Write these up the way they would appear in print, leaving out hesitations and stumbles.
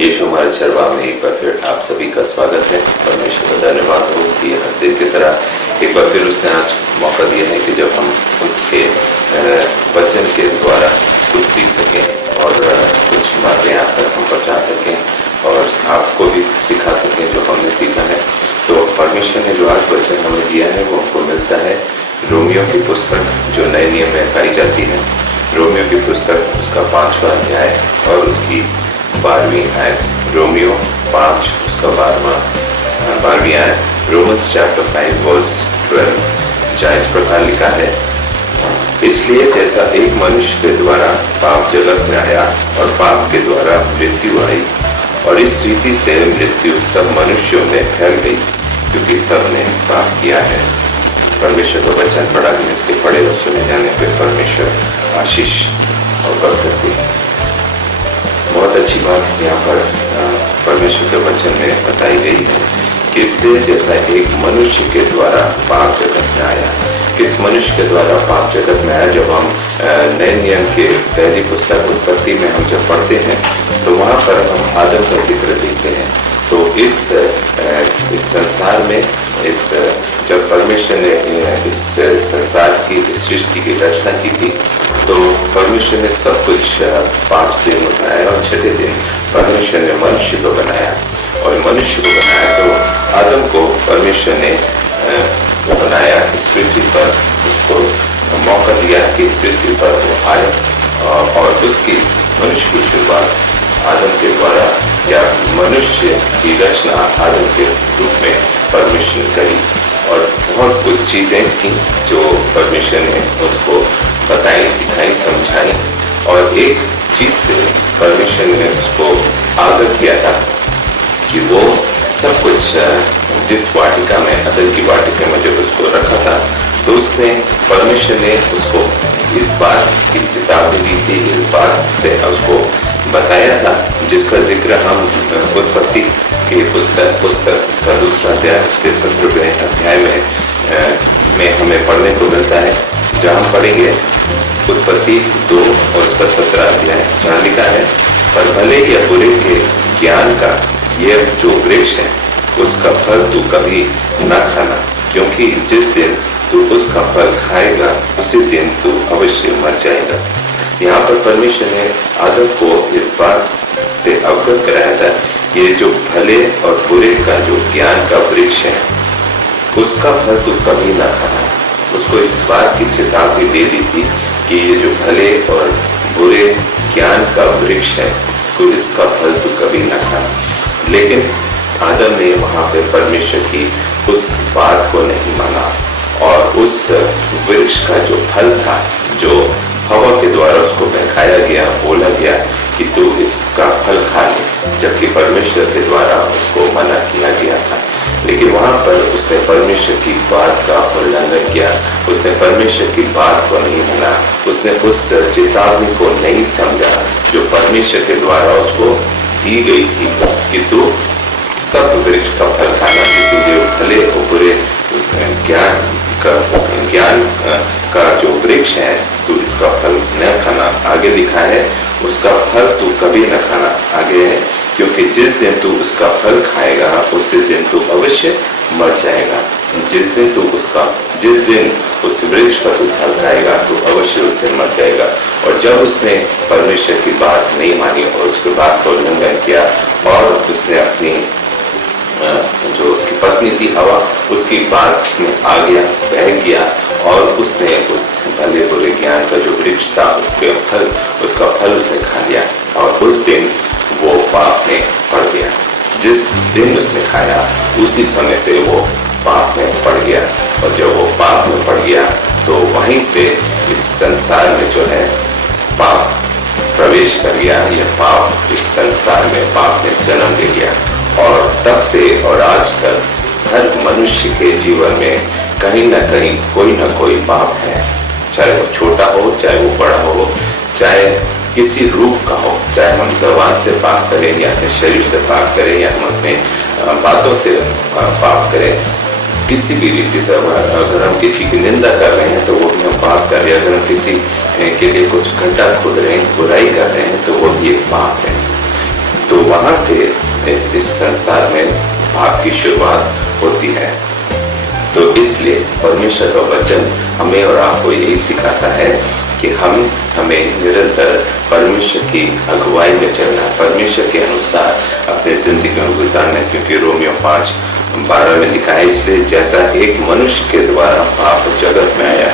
यीशु हमारे चरवाह में एक बार फिर आप सभी का स्वागत है। परमेश्वर का धन्यवाद हो कि हर दिन की तरह एक बार फिर उसने आज मौका दिया है कि जब हम उसके वचन के द्वारा कुछ सीख सकें और कुछ बातें आप तक हम पहुँचा सकें और आपको भी सिखा सकें जो हमने सीखा है। तो परमेश्वर ने जो आज वचन हमें दिया है वो हमको मिलता है रोमियो की पुस्तक जो नए नियम में पाई जाती है। रोमियो की पुस्तक उसका 5वां अध्याय और उसकी 12वीं आयत। रोमियो 5 उसका 12वीं आयत। रोमन्स चैप्टर 5 वर्स 12 जहाँ इस प्रकार लिखा है, इसलिए जैसा एक मनुष्य के द्वारा पाप जगत में आया और पाप के द्वारा मृत्यु आई और इस रीति से मृत्यु सब मनुष्यों में फैल गई क्योंकि सब ने पाप किया है। परमेश्वर का वचन पढ़ा गया, इसके पढ़े और सुने जाने पर परमेश्वर आशीष और बरकत दी। बहुत अच्छी बात यहाँ पर परमेश्वर के वचन में बताई गई है कि इसलिए जैसा एक मनुष्य के द्वारा पाप जगत में आया। किस मनुष्य के द्वारा पाप जगत में आया? जब हम नए नियम के पहली पुस्तक उत्पत्ति में हम जब पढ़ते हैं तो वहाँ पर हम आदम का जिक्र देखते हैं। तो इस संसार में जब परमेश्वर ने इस संसार की इस सृष्टि की रचना की थी तो परमेश्वर ने सब कुछ 5 दिन में बनाया और 6ठे दिन परमेश्वर ने मनुष्य को बनाया। और मनुष्य को बनाया तो आदम को परमेश्वर ने बनाया इस पृथ्वी पर, उसको मौका दिया कि इस पृथ्वी पर वो आए और उसकी मनुष्य की शुरुआत आदम के द्वारा या मनुष्य की रचना आदम के रूप में परमेश्वर ने करी। और बहुत कुछ चीजें थी जो परमेश्वर ने उसको बताई, सिखाई, समझाई। और एक चीज से परमेश्वर ने उसको आगाह किया था कि वो सब कुछ जिस वाटिका में अदन की वाटिका में जब उसको रखा था तो उसने परमेश्वर ने उसको इस बात की चेतावनी दी थी, इस बात से उसको बताया था जिसका जिक्र हम उत्पत्ति की पुस्तक उसका 2रा अध्याय उसके 17वें अध्याय में हमें पढ़ने को मिलता है। जहाँ पढ़ेंगे उत्पत्ति 2 और उसका 17 अध्याय, जहाँ लिखा है, पर भले या बुरे के ज्ञान का यह जो वृक्ष है उसका फल तू कभी न खाना, क्योंकि जिस दिन तू उसका फल खाएगा उसी दिन तू अवश्य मर जाएगा। यहाँ पर परमेश्वर ने आदम को इस बात से अवगत कराया था कि ये जो भले और बुरे का जो ज्ञान का वृक्ष है उसका फल तू कभी ना खाना। उसको इस बात की चेतावनी दे दी थी कि ये जो भले और बुरे ज्ञान का वृक्ष है तो इसका फल तू कभी ना खाना। लेकिन आदम ने वहां पे परमेश्वर की उस बात को नहीं माना और उस वृक्ष का जो फल था, जो हवा के द्वारा उसको बहकाया गया, बोला गया कि तू इसका फल खा ले, जबकि परमेश्वर के द्वारा उसको मना किया गया था। लेकिन वहां पर उसने परमेश्वर की बात का उल्लंघन किया, उसने परमेश्वर की बात को नहीं माना, उसने उस चेतावनी को नहीं समझा जो परमेश्वर के द्वारा उसको दी गई थी कि तू सब वृक्ष का फल खाना, कि तुझे भले और बुरे ज्ञान का जो वृक्ष है तू इसका फल न खाना। आगे लिखा है उसका फल तू कभी न खाना। आगे है, क्योंकि जिस दिन तू उसका फल खाएगा उसी दिन तू अवश्य मर जाएगा। जिस दिन उस वृक्ष का तू फल खाएगा तो अवश्य उस दिन मर जाएगा। और जब उसने परमेश्वर की बात नहीं मानी और उसकी बात का उल्लंघन किया और उसने अपनी जो उसकी पत्नी थी हवा, उसकी बात में आ गया, बह गया और उसने उस भले बुरे ज्ञान का जो वृक्ष था उसका फल उसने खा लिया और उस दिन वो पाप में पड़ गया। जिस दिन उसने खाया उसी समय से वो पाप में पड़ गया और जब वो पाप में पड़ गया तो वहीं से इस संसार में जो है पाप प्रवेश कर गया। यह पाप इस संसार में पाप ने जन्म ले लिया और तब से और आज तक हर मनुष्य के जीवन में कहीं ना कहीं कोई ना कोई पाप है, चाहे वो छोटा हो, चाहे वो बड़ा हो, चाहे किसी रूप का हो, चाहे हम जबान से पाप करें या अपने शरीर से पाप करें या हम अपने बातों से पाप करें, किसी भी रीति से अगर हम किसी की निंदा कर रहे हैं तो वो भी हम पाप कर रहे हैं। अगर हम किसी के लिए कुछ गड्ढा खोद रहे हैं, बुराई कर रहे हैं तो वो भी एक पाप है। तो वहां से इस संसार में पाप की शुरुआत होती है। तो इसलिए परमेश्वर का वचन हमें और आपको यही सिखाता है कि हमें निरंतर परमेश्वर की अगुवाई में चलना, परमेश्वर के अनुसार अपने जिंदगी में गुजारना, क्योंकि रोमियो 5:12 में लिखा है, इसलिए जैसा एक मनुष्य के द्वारा पाप जगत में आया।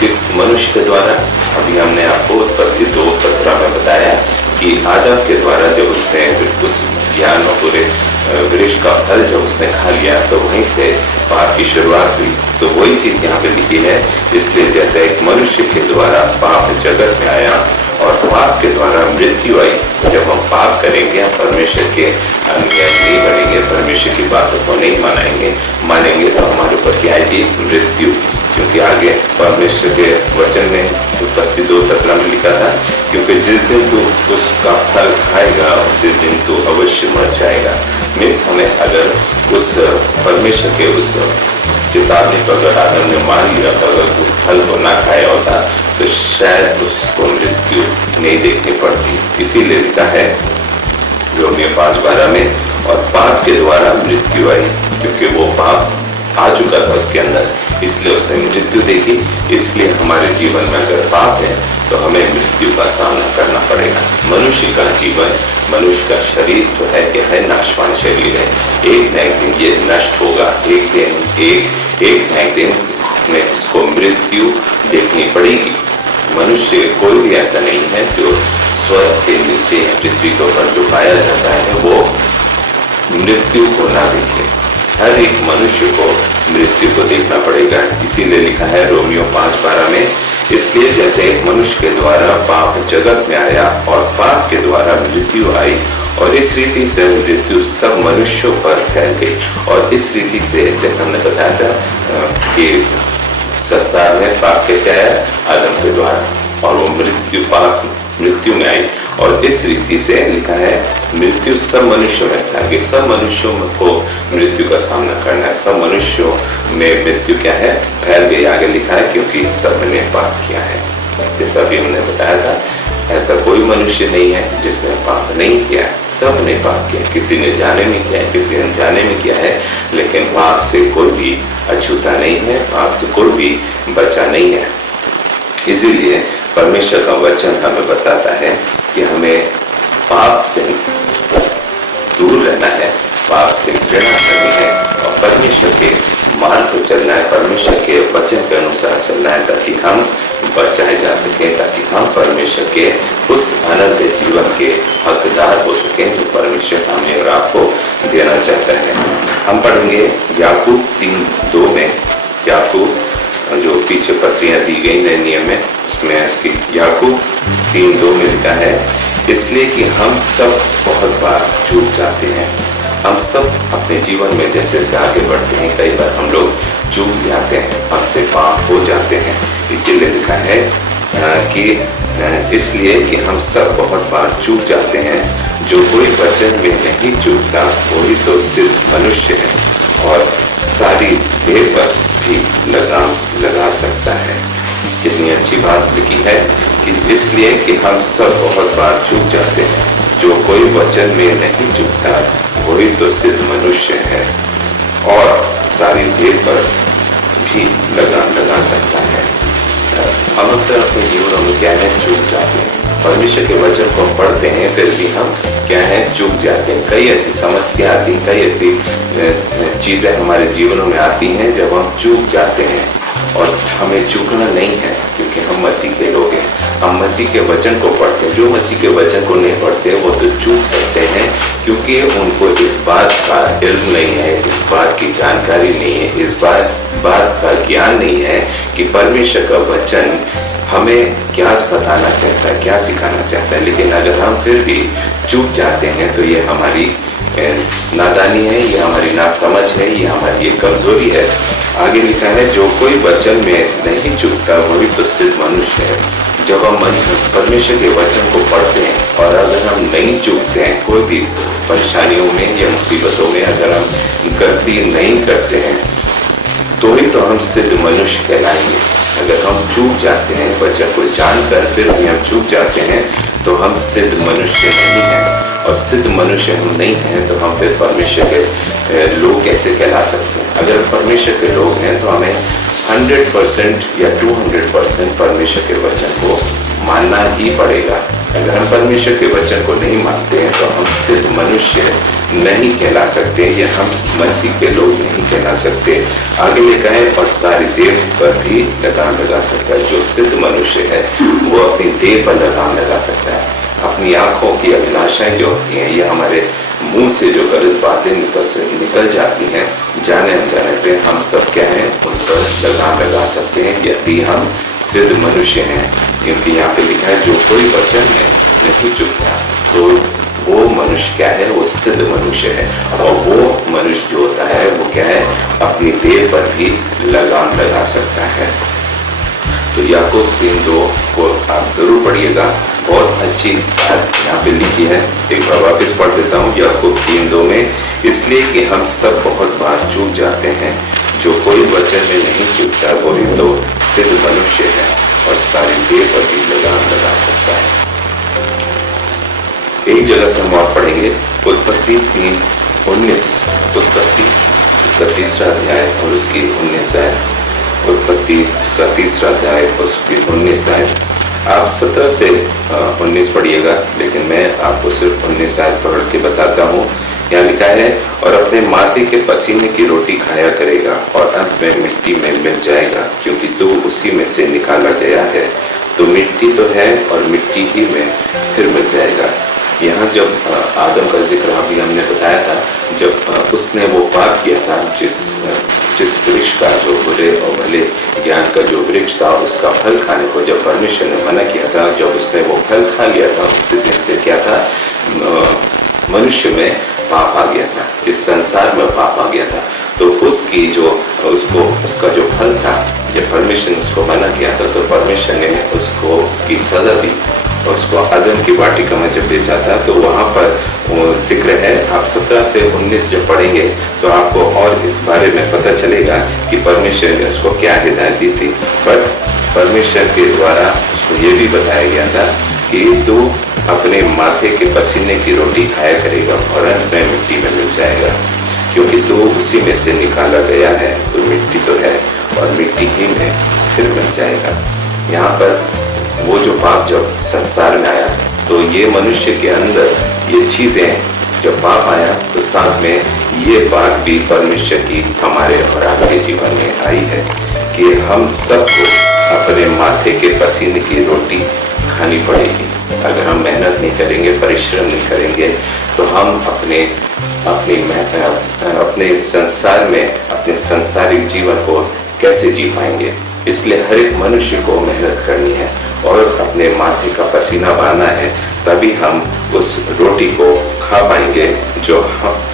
किस मनुष्य के द्वारा? अभी हमने आपको उत्पत्ति 2:17 में बताया कि आदम के द्वारा जब उसने उस ज्ञान और पूरे वृक्ष का फल जब उसने खा लिया तो वहीं से पाप की शुरुआत हुई। तो वही चीज यहाँ पे लिखी है, इसलिए जैसे एक मनुष्य के द्वारा पाप जगत में आया और पाप के द्वारा मृत्यु आई। जब हम पाप करेंगे, हम परमेश्वर के अनुयायी नहीं बनेंगे, परमेश्वर की बातों को नहीं मानेंगे तो हमारे ऊपर क्या आएगी? मृत्यु। क्योंकि आगे परमेश्वर के वचन में उत्पत्ति 2:17 में लिखा था, क्योंकि जिस दिन तू उसका फल खाएगा उस दिन तू अवश्य मर जाएगा। मीन्स हमें अगर उस परमेश्वर के उस चेतावनी को अगर आदम ने मान लिया था, अगर उस फल को ना खाया होता तो शायद उसको मृत्यु नहीं देखनी पड़ती। इसीलिए लिखा है रोमियो 5:12 में, और पाप के द्वारा मृत्यु आई, क्योंकि वो पाप आ चुका था उसके अंदर, इसलिए उसने मृत्यु देखी। इसलिए हमारे जीवन में अगर पाप है तो हमें मृत्यु का सामना करना पड़ेगा। मनुष्य का जीवन, मनुष्य का शरीर तो है कि है नाशवान शरीर है, एक न एक दिन ये नष्ट होगा, एक न एक दिन इसमें इसको मृत्यु देखनी पड़ेगी। मनुष्य कोई भी ऐसा नहीं है जो स्वर्ग के नीचे पृथ्वी के ऊपर जो पाया जाता है वो मृत्यु को ना देखे। हर एक मनुष्य को मृत्यु को देखना पड़ेगा। इसीलिए लिखा है रोमियो 5:12 में, इसलिए जैसे एक मनुष्य के द्वारा पाप जगत में आया और पाप के द्वारा मृत्यु आई, और इस रीति से मृत्यु सब मनुष्यों पर फैल गई। और इस रीति से जैसे हमने बताया था कि संसार में पाप कैसे आया? आदम के द्वारा, और वो मृत्यु में आई। और इस रीति से लिखा है मृत्यु सब मनुष्यों में फैल गई। सब मनुष्यों को मृत्यु का सामना करना है, सब मनुष्यों में मृत्यु क्या है? फैल गई। आगे लिखा है क्योंकि सब ने पाप किया है। जैसा भी हमने बताया था, ऐसा कोई मनुष्य नहीं है जिसने पाप नहीं किया, सब ने पाप किया। किसी ने जाने में किया है, किसी अनजाने में किया है, लेकिन पाप से कोई भी अछूता नहीं है, पाप से कोई भी बचा नहीं है। इसीलिए परमेश्वर का वचन हमें बताता है कि हमें पाप से दूर रहना है, पाप से घृणा करनी है और परमेश्वर के मार्ग पर चलना है, परमेश्वर के वचन के अनुसार चलना है, ताकि हम बचाए जा सके, ताकि हम परमेश्वर के उस अनंत जीवन के हकदार हो सके जो परमेश्वर हमें और आपको देना चाहता है। हम पढ़ेंगे याकूब 3:2 में। याकूब जो पीछे पत्रियां दी गई नए नियम में, उसमें उसकी याकूब 3:2 में लिखा है, इसलिए कि हम सब बहुत बार चूक जाते हैं। हम सब अपने जीवन में जैसे जैसे आगे बढ़ते हैं, कई बार हम लोग चूक जाते हैं, हमसे पाप हो जाते हैं। इसीलिए लिखा है कि इसलिए कि हम सब बहुत बार चूक जाते हैं। जो कोई वचन में नहीं चूकता वही तो सिर्फ मनुष्य है और सारी देह पर भी लगाम लगा सकता है। कितनी अच्छी बात लिखी है कि इसलिए कि हम सब बहुत बार चूक जाते हैं। जो कोई वचन में नहीं चूकता वही तो सिद्ध मनुष्य है और सारी देह पर भी लगाम लगा सकता है। हम अक्सर अपने जीवनों में क्या है? चूक जाते हैं। परमेश्वर के वचन को हम पढ़ते हैं, फिर भी हम क्या है? चूक जाते हैं। कई ऐसी समस्या आती हैं, कई ऐसी चीजें हमारे जीवनों में आती हैं जब हम चूक जाते हैं। और हमें चूकना नहीं है, क्योंकि हम मसीह के लोग हैं। हम मसीह के वचन को पढ़ते हैं। जो मसीह के वचन को नहीं पढ़ते वो तो चूक सकते हैं, क्योंकि उनको इस बात का इल्म नहीं है, इस बात की जानकारी नहीं है, इस बात का ज्ञान नहीं है कि परमेश्वर का वचन हमें क्या बताना चाहता है, क्या सिखाना चाहता है। लेकिन अगर हम फिर भी चूक जाते हैं तो ये हमारी नादानी है, ये हमारी नासमझ है, ये हमारी एक कमजोरी है। आगे लिखा है, जो कोई वचन में नहीं चूकता वही तो सिद्ध मनुष्य है। जब हम परमेश्वर के वचन को पढ़ते हैं और अगर हम नहीं चूकते हैं, कोई भी परेशानियों में या मुसीबतों में अगर हम गलती नहीं करते हैं, तो ही तो हम सिद्ध मनुष्य कहलाएंगे। अगर हम चूक जाते हैं, वचन को जानकर फिर भी हम चूक जाते हैं, तो हम सिद्ध मनुष्य नहीं हैं। और सिद्ध मनुष्य हम नहीं हैं, तो हम फिर परमेश्वर के लोग कैसे कहला सकते हैं? अगर परमेश्वर के लोग हैं तो हमें 100% या 200% परमेश्वर के वचन को मानना ही पड़ेगा। अगर हम परमेश्वर के वचन को नहीं मानते हैं तो हम सिद्ध मनुष्य नहीं कहला सकते, या हम मसीह के लोग नहीं कहला सकते। आगे लिखा है और सारी देह पर भी लगाम लगा सकता है। जो सिद्ध मनुष्य है वो अपनी देह पर लगाम लगा सकता है। अपनी आंखों की अभिलाषाएं जो होती हैं, ये हमारे मुंह से जो गलत बातें निकल जाती हैं, जाने अनजाने पे हम सब क्या है उन पर लगाम लगा सकते हैं, यदि हम सिद्ध मनुष्य हैं। क्योंकि यहाँ पे लिखा है जो कोई वचन में नहीं चुकता तो वो मनुष्य क्या है, वो सिद्ध मनुष्य है। और वो मनुष्य जो होता है वो क्या है, अपनी देह पर भी लगाम लगा सकता है। तो याकूब 3:2 को आप जरूर पढ़िएगा, बहुत अच्छी बात यहाँ पे लिखी है। एक बार वापस पढ़ देता हूँ याकूब 3:2 में, इसलिए कि हम सब बहुत बार चूक जाते हैं, जो कोई वचन में नहीं चूकता वो ही तो सिद्ध मनुष्य है और सारी देह पर भी लगाम लगा सकता है। एक जगह से हम और पढ़ेंगे, उत्पत्ति 3:19, उत्पत्ति उसका 3रा अध्याय और उसकी 19 आयत। उत्पत्ति उसका 3रा अध्याय और उसकी 19 आयत। आप 17 से 19 पढ़िएगा, लेकिन मैं आपको सिर्फ 19 आयत पढ़ के बताता हूँ। यहाँ लिखा है और अपने माथे के पसीने की रोटी खाया करेगा और अंत में मिट्टी में मिल जाएगा, क्योंकि तू उसी में से निकाला गया है। तो मिट्टी तो है और मिट्टी ही में फिर मिल जाएगा। यहाँ जब आदम का जिक्र अभी हमने बताया था, जब उसने वो पाप किया था, जिस वृक्ष का, जो बुरे और भले ज्ञान का जो वृक्ष था, उसका फल खाने को जब परमेश्वर ने मना किया था, जब उसने वो फल खा लिया था, उसी दिन से क्या था, मनुष्य में पाप आ गया था, इस संसार में पाप आ गया था। तो उसकी जो उसका जो फल था, जब परमेश्वर ने उसको मना किया था, तो परमेश्वर ने उसको उसकी सजा दी। और उसको आदम की वाटिका में जब बेचा था, तो वहां पर जिक्र है। आप 17 से 19 जब पढ़ेंगे तो आपको और इस बारे में पता चलेगा कि परमेश्वर ने उसको क्या हिदायत दी थी। पर परमेश्वर के द्वारा उसको ये भी बताया गया था कि तू अपने माथे के पसीने की रोटी खाया करेगा और अंत में मिट्टी में मिल जाएगा, क्योंकि तू उसी में से निकाला गया है। तो मिट्टी तो है और मिट्टी ही में फिर मिल जाएगा। यहाँ पर वो जो पाप जब संसार में आया, तो ये मनुष्य के अंदर ये चीजें, जब पाप आया तो साथ में ये बात भी परमेश्वर की हमारे और आपके जीवन में आई है कि हम सबको अपने माथे के पसीने की रोटी खानी पड़ेगी। अगर हम मेहनत नहीं करेंगे, परिश्रम नहीं करेंगे, तो हम अपने संसार में अपने सांसारिक जीवन को कैसे जी पाएंगे। इसलिए हर एक मनुष्य को मेहनत करनी है और अपने माथे का पसीना बहाना है, तभी हम उस रोटी को खा पाएंगे जो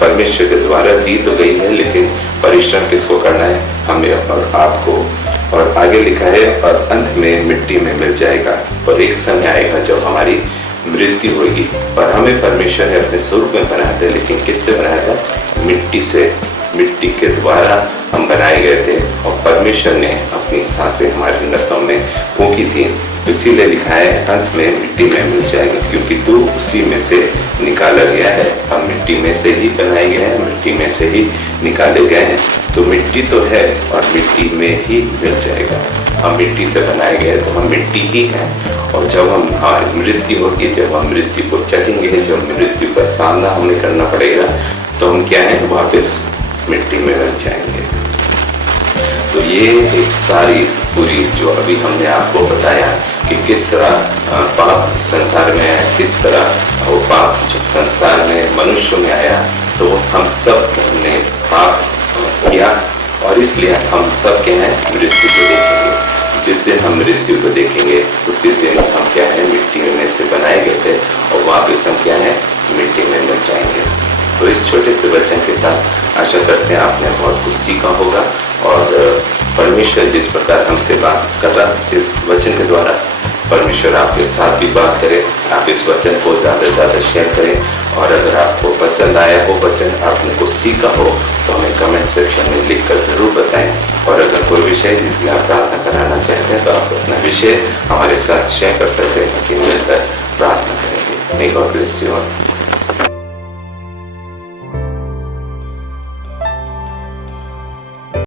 परमेश्वर के द्वारा दी तो गई है, लेकिन परिश्रम किसको करना है, हमें और आपको। और आगे लिखा है और अंत में मिट्टी में मिल जाएगा। और एक समय आएगा जब हमारी मृत्यु होगी। और हमें परमेश्वर ने अपने स्वरूप में बनाया था, लेकिन किससे बनाया था, मिट्टी से। मिट्टी के द्वारा हम बनाए गए थे और परमेश्वर ने अपनी सांसें हमारे नसों में फूंकी थी। इसीलिए लिखा है अंत में मिट्टी में मिल जाएगा, क्योंकि तू उसी में से निकाला गया है। हम मिट्टी में से ही बनाए गए हैं, मिट्टी में से ही निकाले गए हैं। तो मिट्टी तो है और मिट्टी में ही मिल जाएगा। हम मिट्टी से बनाए गए तो हम मिट्टी ही हैं। और जब हम मृत्यु होगी, जब हम मृत्यु को चखेंगे, जब मृत्यु का सामना हमें करना पड़ेगा, तो हम क्या है, वापस मिट्टी में मिल जाएंगे। तो ये एक सारी पूरी जो अभी हमने आपको बताया कि किस तरह पाप संसार में आया, किस तरह वो पाप जब संसार में मनुष्य में आया, तो हम सब ने पाप किया और इसलिए हम सब क्या है, मृत्यु को देखेंगे। जिस दिन हम मृत्यु को देखेंगे उसी दिन हम क्या है, मिट्टी में से बनाए गए थे और वापस हम क्या है, मिट्टी में मिल जाएंगे। तो इस छोटे से वचन के साथ आशा करते हैं आपने बहुत कुछ सीखा होगा और परमेश्वर जिस प्रकार हमसे बात कर रहा इस वचन के द्वारा, परमेश्वर आपके साथ भी बात करे। आप इस वचन को ज़्यादा से ज़्यादा शेयर करें और अगर आपको पसंद आया हो वचन, आपने कुछ सीखा हो, तो हमें कमेंट सेक्शन में लिखकर ज़रूर बताएं। और अगर कोई विषय जिसकी आप प्रार्थना कराना चाहते हैं तो आप अपना विषय हमारे साथ शेयर कर सकते हैं कि मिलकर प्रार्थना करेंगे। May God bless you all.